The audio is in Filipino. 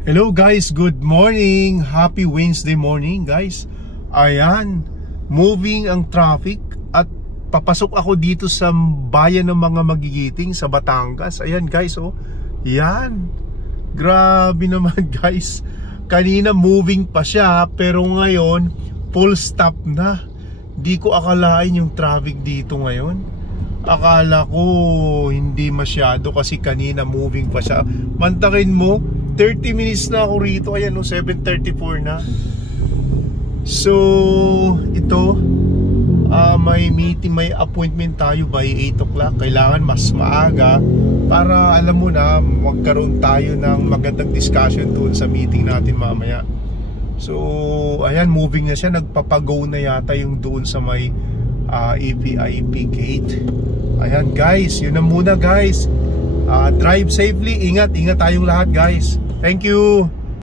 Hello guys, good morning. Happy Wednesday morning guys. Ayan, moving ang traffic at papasok ako dito sa bayan ng mga magigiting sa Batangas. Ayan guys, oh. Yan. Grabe naman guys. Kanina moving pa siya pero ngayon full stop na. Di ko akalain yung traffic dito ngayon. Akala ko hindi masyado kasi kanina moving pa siya. Mantakin mo 30 minutes na ako rito. Ayan o, 7:34 na. So ito may meeting, may appointment tayo by 8 o'clock. Kailangan mas maaga para alam mo na magkaroon tayo ng magandang discussion doon sa meeting natin mamaya. So ayan, moving na siya. Nagpapago na yata yung doon sa may EVIP gate. Ayan guys, yun na muna guys. Drive safely, ingat tayong lahat guys. Thank you.